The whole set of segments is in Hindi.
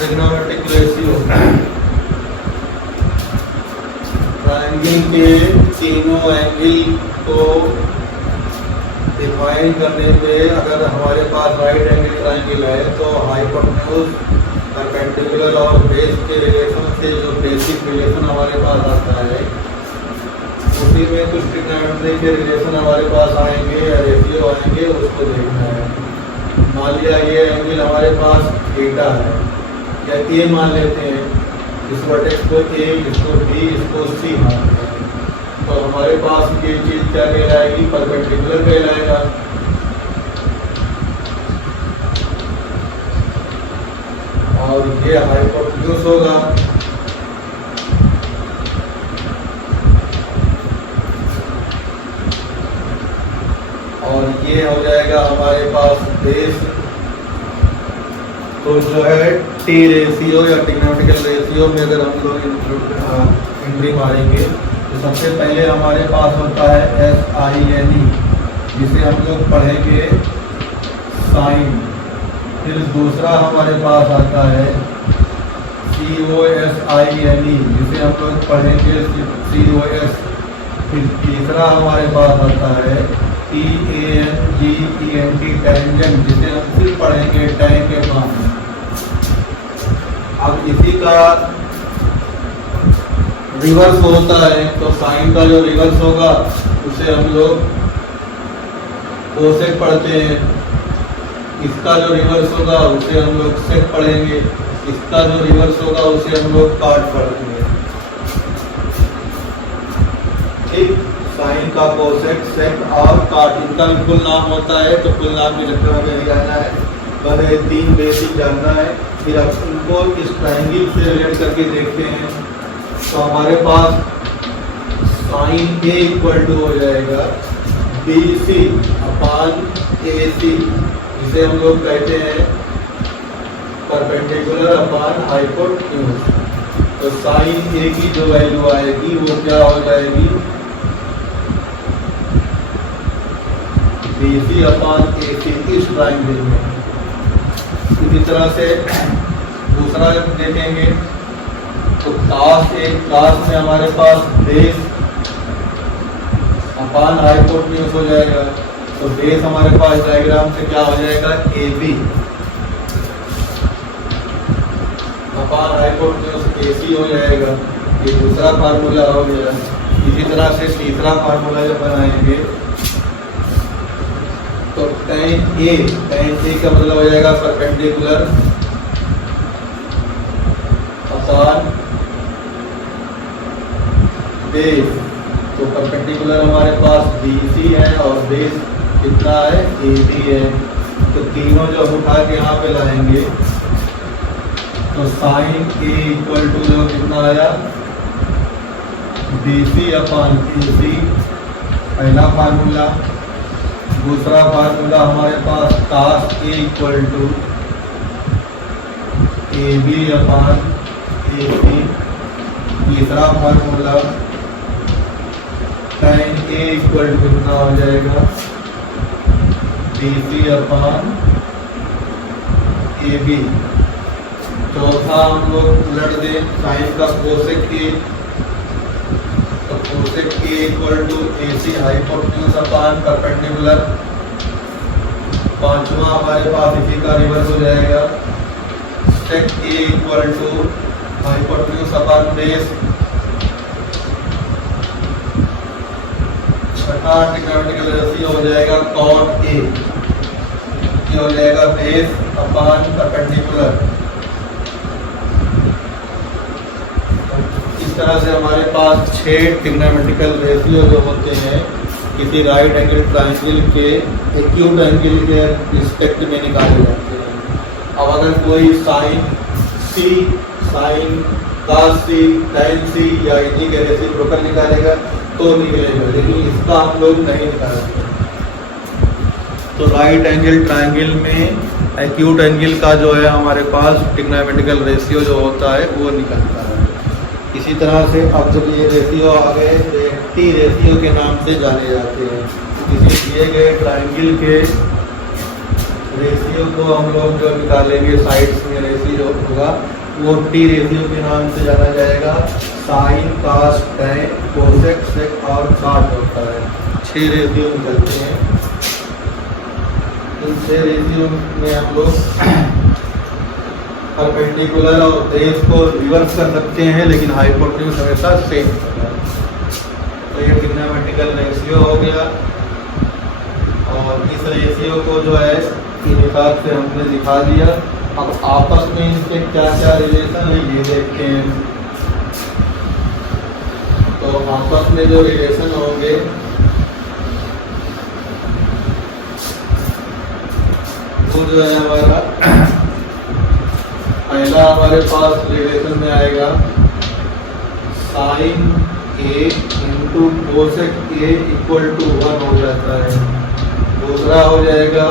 ट्रिग्नोमेट्रिक रेशियो ट्रायंगल के तीनों एंगल को डिफाइन करने पे अगर हमारे पास राइट एंगल ट्रायंगल है तो हाइपोटेन्यूज परपेंडिकुलर और बेस के रिलेशन से जो बेसिक रिलेशन हमारे पास आता है उसी में कुछ ट्रिग्नोमेट्री के रिलेशन हमारे पास आएंगे या रेशियो आएंगे, उसको देखना है। मान लिया ये एंगल हमारे पास थीटा है या ए मान लेते हैं, इस वर्टेक्स को ए, इसको बी, इसको सी मानते हैं, तो हमारे पास ये चीज क्या कहलाएगी, परपेंडिकुलर कहलाएगा। और ये हाइपोटेन्यूज होगा। और ये हो जाएगा हमारे पास बेस। तो जो है टी रेशियो या ट्रिग्नोमेट्रिकल रेशियो में अगर हम लोग एंट्री मारेंगे तो सबसे पहले हमारे पास होता है SINE, जिसे हम लोग पढ़ेंगे साइन। फिर दूसरा हमारे पास आता है COSINE, जिसे हम लोग पढ़ेंगे COS। फिर तीसरा हमारे पास आता है TANGENT, टेंजेंट, जिसे हम फिर पढ़ेंगे टैन के पास। अब इसी का रिवर्स होता है, तो साइन का जो रिवर्स होगा उसे हम लोग कोसेक पढ़ते हैं। इसका जो रिवर्स होगा उसे हम लोग सेक पढ़ेंगे। इसका जो रिवर्स होगा उसे हम लोग काट पढ़ेंगे। ठीक, साइन का कोसेक, सेक और काट, इनका भी कुल नाम होता है, तो कुल नाम भी लेक्चर में नहीं आना है, बस ये तीन बेसिक जानना है। फिर अब इनको इस ट्रायंगल से रिलेट करके देखते हैं। तो हमारे पास साइन ए इक्वल टू हो जाएगा BC अपान AC, जिसे हम लोग कहते हैं परपेंडिकुलर अपान हाइपोटेन्यूज। तो साइन ए की जो वैल्यू आएगी वो क्या हो जाएगी, BC अपान AC इस ट्रायंगल में। इसी तरह से दूसरा देखेंगे तो कास में हमारे पास बेस अपान हाइपोटेन्यूज हो जाएगा। तो बेस हमारे पास डायग्राम से क्या हो जाएगा, AB अपान हाइपोटेन्यूज AC हो जाएगा। ये दूसरा फार्मूला हो गया। इसी तरह से तीसरा फार्मूला जब बनाएंगे तो tan A का मतलब हो जाएगा परपेंडिकुलर अपान बेस। तो परपेंडिकुलर हमारे पास BC है और बेस कितना है, AB है। तो तीनों जब उठा के यहाँ पे लाएंगे तो साइन A इक्वल टू जो कितना आया, BC अपान AC, पहला फार्मूला। दूसरा फार्मूला हमारे पास cos A equal to AB upon AC। तीसरा formula tan A equal to कितना हो जाएगा, BC अपान AB। चौथा हम लोग उलट दें साइन का कोसेक A, तो cosec A equal to AC hypotenuse upon perpendicular. पांचवा हमारे पास इसी का रिवर्स हो जाएगा, sec A equal to hypotenuse upon base. छठा ट्रिग्नोमेट्रिकल रेशियो हो जाएगा cot A, ये हो जाएगा बेस अपान परपेंडिकुलर। इस तरह से हमारे पास 6 ट्रिग्नोमेट्रिकल रेशियो जो होते हैं किसी राइट एंगल ट्रायंगल के एक्यूट एंगल के रिस्पेक्ट में निकाले जाते हैं। अब अगर कोई sine C, sine cos C, tan C या इन्हीं के रेसिप्रोकल निकालेगा तो निकलेगा, लेकिन इसका हम लोग नहीं निकालते। तो राइट एंगल ट्रायंगल में एक्यूट एंगल का जो है हमारे पास ट्रिग्नोमेट्रिकल रेशियो जो होता है वो निकलता है। इसी तरह से अब जब ये रेशियो आ गए तो टी रेशियो के नाम से जाने जाते हैं। किसी दिए गए ट्रायंगल के रेशियो को हम लोग जो निकालेंगे साइड्स में रेशियो होगा वो टी रेशियो के नाम से जाना जाएगा। साइन, कास, टैन, कोसेक, सेक और कॉट होता है। 6 रेशियो निकलते हैं। इन 6 रेशियो में हम लोग परपेंडिकुलर और बेस को रिवर्स कर सकते हैं, लेकिन हाइपोटेन्यूज हमेशा सेम होता है। तो ये ट्रिग्नोमेट्रिकल रेशियो हो गया, और इस रेशियो को जो है इस हिसाब से हमने दिखा दिया। अब आपस में इनके क्या क्या रिलेशन है ये देखते हैं। तो आपस में जो रिलेशन होंगे वो जो है हमारा पहला हमारे पास रिलेशन में आएगा sine A into cosec A equal to 1 हो जाता है। दूसरा हो जाएगा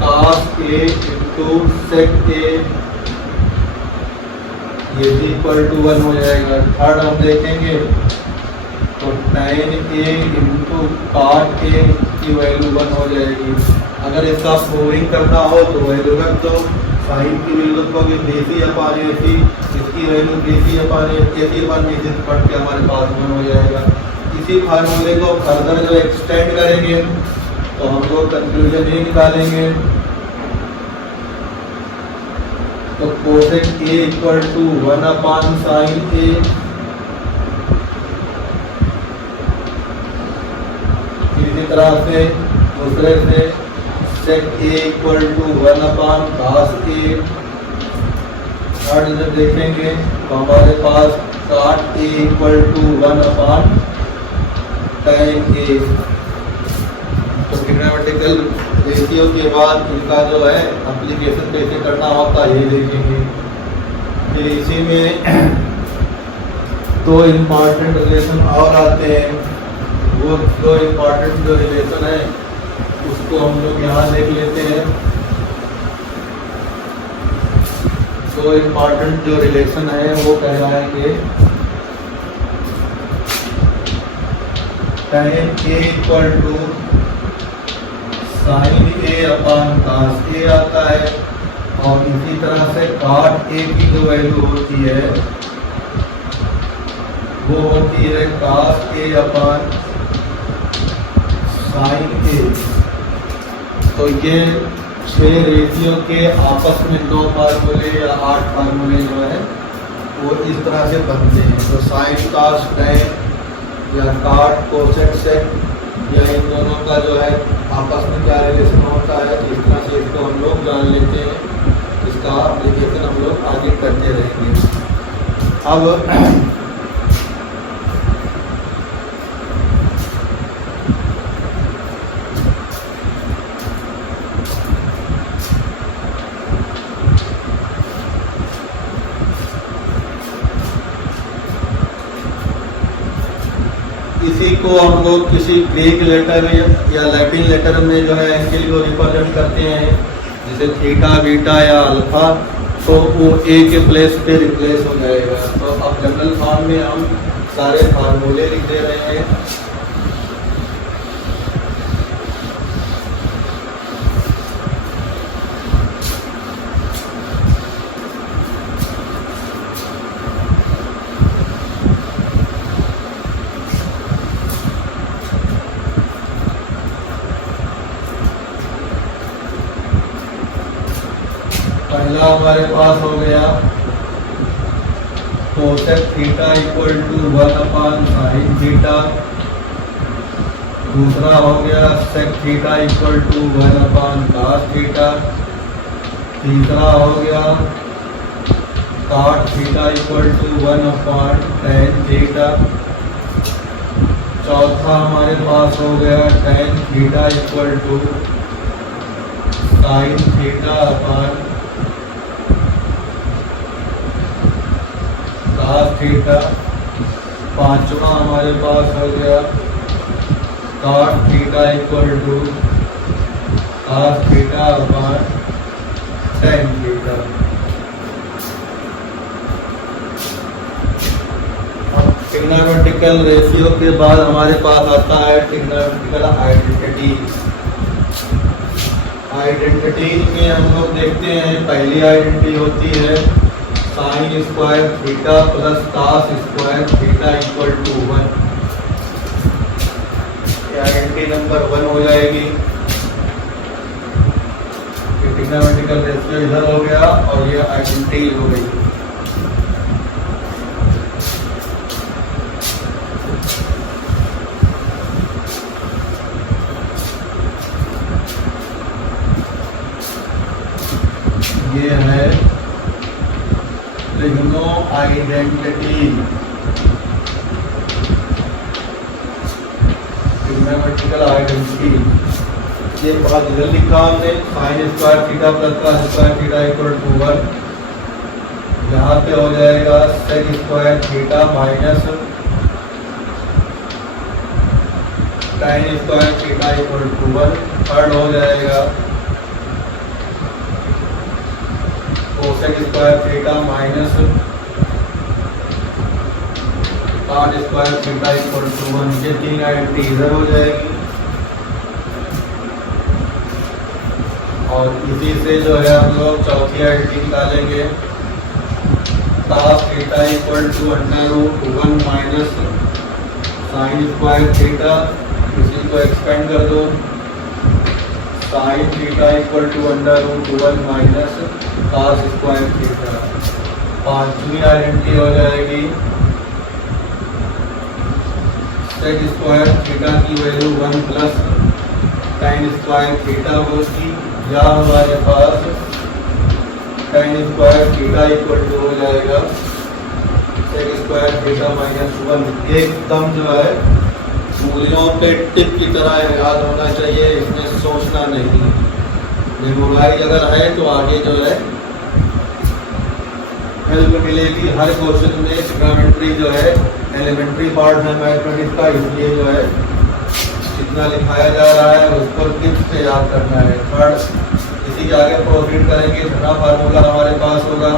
कास ए इंटू सेक ए, ये भी इक्वल टू 1 हो जाएगा। थर्ड हम देखेंगे तो tan A into cot A की वैल्यू 1 हो जाएगी। अगर इसका प्रूविंग करना हो तो वैल्यू रख दो। साइन की वैल्यू रखोगे BC अपान AC, इसकी वैल्यू BC अपान AC अपान BC पढ़ के हमारे पास 1 हो जाएगा। इसी फार्मूले को फर्दर जो एक्सटेंड करेंगे तो हम लोग कंक्लूजन ये निकालेंगे। तो cosec A equal to 1 upon sine A, इसी तरह से दूसरे से sec A equal to 1 upon cos A. Third जब देखेंगे तो हमारे पास cot A equal to 1 upon tan A. तो ट्रिग्नोमेट्रिकल रेशियो के बाद इनका जो है एप्लीकेशन कैसे करना होता है ये देखेंगे। फिर इसी में 2 इम्पॉर्टेंट रिलेशन और आते हैं। वो 2 इम्पॉर्टेंट जो रिलेशन है उसको हम लोग यहाँ देख लेते हैं। 2 इम्पॉर्टेंट जो रिलेशन है वो कहलाएंगे tan A equal to sine A upon cos A आता है, और इसी तरह से कॉट ए की जो वैल्यू होती है वो होती है कास ए अपान साइन ए। तो ये 6 रेशियो के आपस में 2 फार्मूले या 8 फार्मूले जो है वो इस तरह से बनते हैं। तो साइन, कास, टैन या कॉट, कोसेक, सेक या इन दोनों का जो है आपस में क्या रिलेशन होता है, इस तरह से इसको हम लोग जान लेते हैं। इसका एप्लीकेशन हम लोग आगे करते रहेंगे। अब इसी को हम लोग किसी ग्रीक लेटर या लैटिन लेटर में जो है एंगल को रिप्रेजेंट करते हैं, जैसे थीटा, बीटा या अल्फा, तो वो ए के प्लेस पे रिप्लेस हो जाएगा। तो अब जनरल फॉर्म में हम सारे फार्मूले लिख दे रहे हैं। पहला हमारे पास हो गया cosec theta equal to 1 upon sine theta. दूसरा हो गया sec theta equal to 1 upon cos theta. तीसरा हो गया cot theta equal to 1 upon tan theta. चौथा हमारे पास हो गया tan theta equal to sine theta upon cos theta. पांचवा हमारे पास हो गया cot theta equal to cos theta upon tan theta. Trigonometrical ratio के बाद हमारे पास आता है ट्रिग्नोमेट्रिकल आइडेंटिटी। आइडेंटिटी में हम लोग देखते हैं, पहली आइडेंटिटी होती है sine square theta plus cos square theta equal to 1। ये आइडेंटिटी नंबर 1 हो जाएगी। ट्रिग्नोमेट्रिकल रेशियो इधर हो गया और ये आइडेंटिटी हो गई। ये है ट्रिग्नो आइडेंटिटी, ट्रिग्नोमेट्रिकल आइडेंटिटी। ये बहुत इधर लिखा हमने sine square theta plus cos square theta equal to 1। यहाँ पे हो जाएगा sec square theta minus tan square theta equal to 1। Third हो जाएगा cosec square theta minus cot square theta equal to 1। ये 3 आइडेंटिटी इधर हो जाएगी और इसी से जो है हम लोग चौथी आइडेंटिटी निकालेंगे cos theta equal to √1 minus sine square theta. इसी को एक्सपेंड कर दो, sine theta equal to √1 minus cos square theta. पांचवी आइडेंटिटी हो जाएगी सेक स्क्वायर थीटा की value 1 plus tan square theta होगी, या हमारे पास टाइन स्क्वायर थीटा इक्वल टू हो जाएगा सेक स्क्वायर थीटा माइनस 1। एकदम जो है मूल्यों पे टिप की तरह याद होना चाहिए, इसमें सोचना नहीं। मेमोराइज अगर है तो आगे जो है हेल्प मिलेगी। हर क्वेश्चन में ट्रिग्नोमेट्री जो है एलिमेंट्री पार्ट है मैथमेटिक्स का, इसलिए जो है जितना लिखाया जा रहा है उसको टिप्स से याद करना है। थर्ड इसी के आगे प्रोसीड करेंगे, धना फार्मूला हमारे पास होगा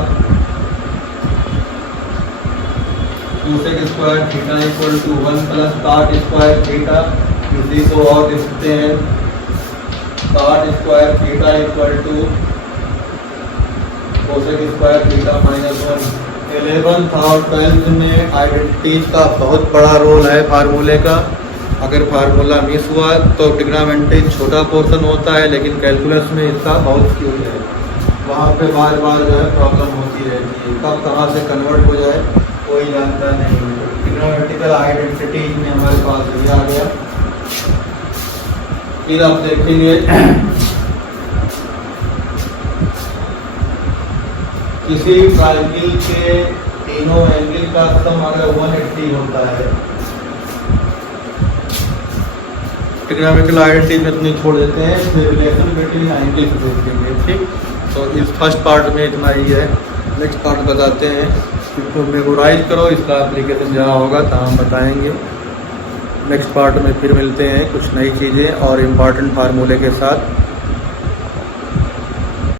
cosec square theta equal to 1 plus cot square theta. इसी को और लिखते हैं cot square theta equal to cosec square theta minus 1। 11th और 12th में आइडेंटिटीज का बहुत बड़ा रोल है फार्मूले का। अगर फार्मूला मिस हुआ तो ट्रिग्नोमेट्री छोटा पोर्शन होता है, लेकिन कैलकुलस में इसका बहुत यूज है। वहाँ पे बार बार जो है प्रॉब्लम होती रहती है, कब कहाँ से कन्वर्ट हो जाए कोई जानता नहीं है। ट्रिग्नोमेट्रिकल आइडेंटिटी में हमारे पास ये आ गया। फिर आप देखेंगे किसी ट्रायंगल के तीनों एंगल का सम अगर 180 होता है, ट्रिग्नोमेट्रिकल आइडेंटिटी में इतनी छोड़ देते हैं, फिर रिलेशन बिटवीन एंगल्स देखेंगे। ठीक, तो इस फर्स्ट पार्ट में इतना ही है। नेक्स्ट पार्ट बताते हैं, इसको मेमोराइज करो, इसका एप्लीकेशन जहाँ होगा तहाँ बताएंगे। नेक्स्ट पार्ट में फिर मिलते हैं कुछ नई चीज़ें और इम्पॉर्टेंट फार्मूले के साथ।